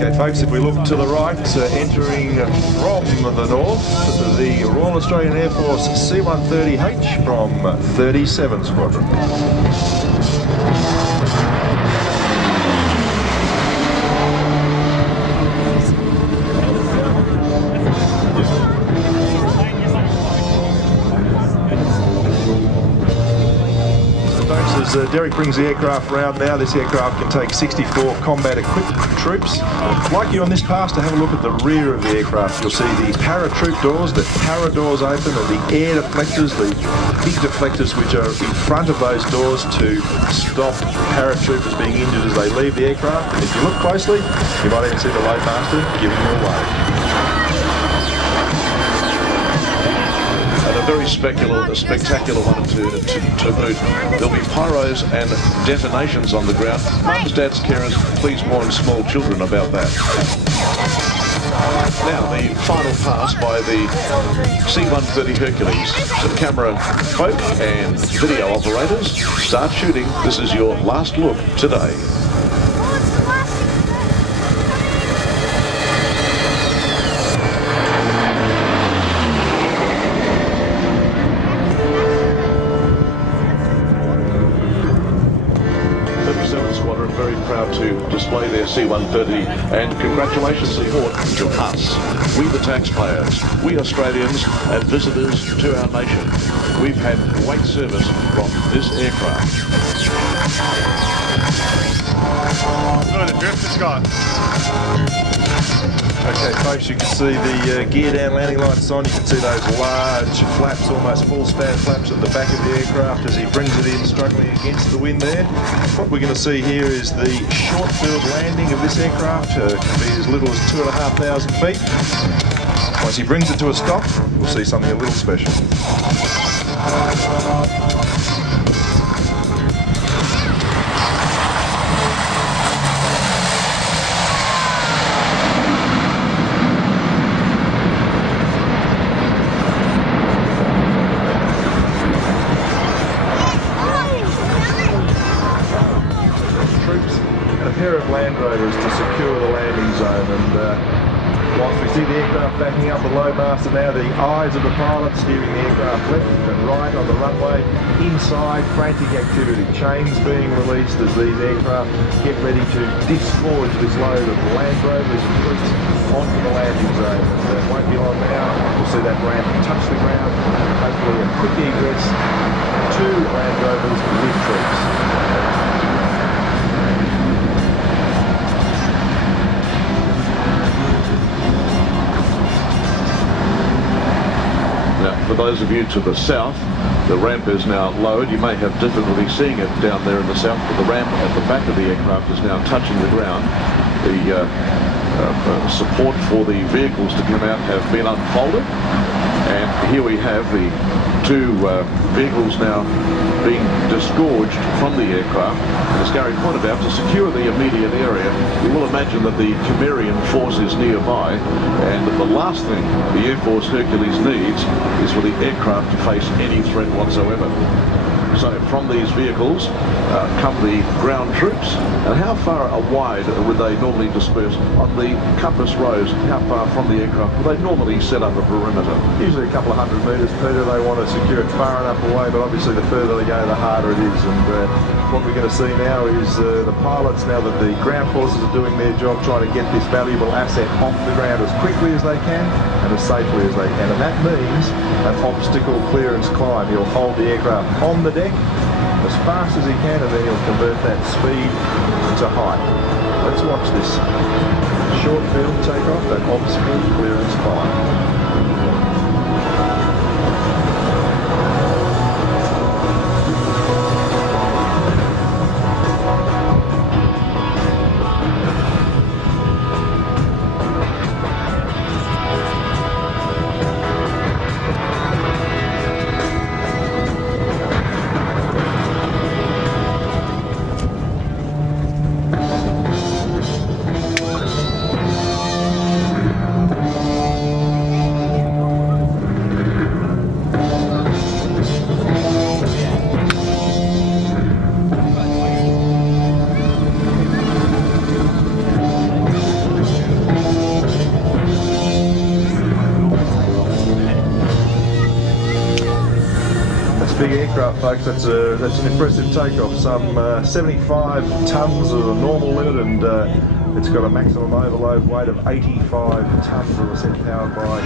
Okay folks, if we look to the right, entering from the north, the Royal Australian Air Force C-130H from 37 Squadron. As Derek brings the aircraft round now, this aircraft can take 64 combat equipped troops. I'd like you on this pass to have a look at the rear of the aircraft. You'll see the paratroop doors, the para doors open, and the air deflectors, the big deflectors which are in front of those doors to stop paratroopers being injured as they leave the aircraft. And if you look closely, you might even see the loadmaster giving them away. A very spectacular one to boot. There'll be pyros and detonations on the ground. Mums, dads, carers, please warn small children about that. Now, the final pass by the C-130 Hercules. So camera folk and video operators, start shooting. This is your last look today. Very proud to display their C-130, and congratulations support to us, we the taxpayers, we Australians and visitors to our nation. We've had great service from this aircraft. Look at the drift it's got. Okay folks, you can see the gear down landing lights on. You can see those large flaps, almost full span flaps at the back of the aircraft as he brings it in, struggling against the wind there. What we're going to see here is the short field landing of this aircraft. It can be as little as 2,500 feet. Once he brings it to a stop, we'll see something a little special. Pair of Land Rovers to secure the landing zone, and whilst we see the aircraft backing up the loadmaster now, the eyes of the pilot steering the aircraft left and right on the runway. Inside, frantic activity, chains being released as these aircraft get ready to disgorge this load of Land Rovers and troops onto the landing zone. And it won't be long now, we'll see that ramp touch the ground, and hopefully a quick egress to Land Rovers with troops. For those of you to the south, the ramp is now lowered. You may have difficulty seeing it down there in the south, but the ramp at the back of the aircraft is now touching the ground. The support for the vehicles to come out have been unfolded, and here we have the two vehicles now being disgorged from the aircraft. As Gary pointed out, to secure the immediate area, you will imagine that the Cimmerian force is nearby, and the last thing the Air Force Hercules needs is for the aircraft to face any threat whatsoever. So from these vehicles come the ground troops. And how far wide would they normally disperse on the compass rose? How far from the aircraft would they normally set up a perimeter? Usually a couple of 100 metres, Peter. They want to secure it far enough away, but obviously the further they go, the harder it is. And what we're going to see now is the pilots, now that the ground forces are doing their job, trying to get this valuable asset off the ground as quickly as they can and as safely as they can. And that means an obstacle clearance climb. He'll hold the aircraft on the deck as fast as he can, and then he'll convert that speed to height. Let's watch this short field takeoff, that obstacle clearance climb. Folks, that's an impressive takeoff. Some 75 tonnes of a normal limit, and it's got a maximum overload weight of 85 tonnes of a set powered by.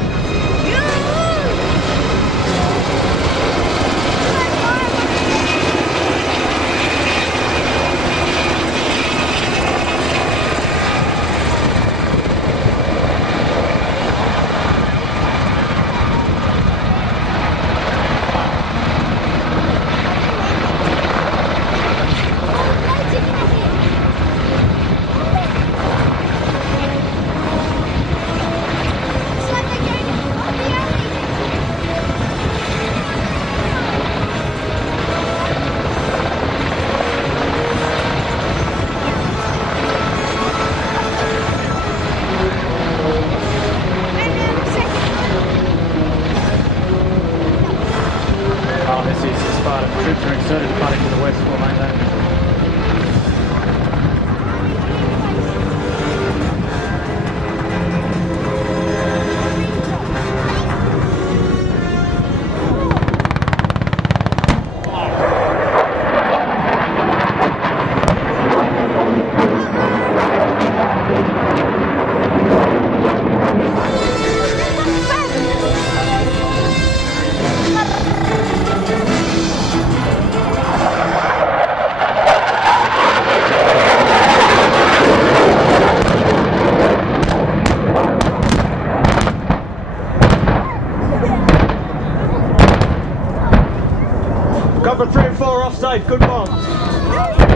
Troops are inserted departing to the west for mainland. Copper 3 and 4 offside, good bombs.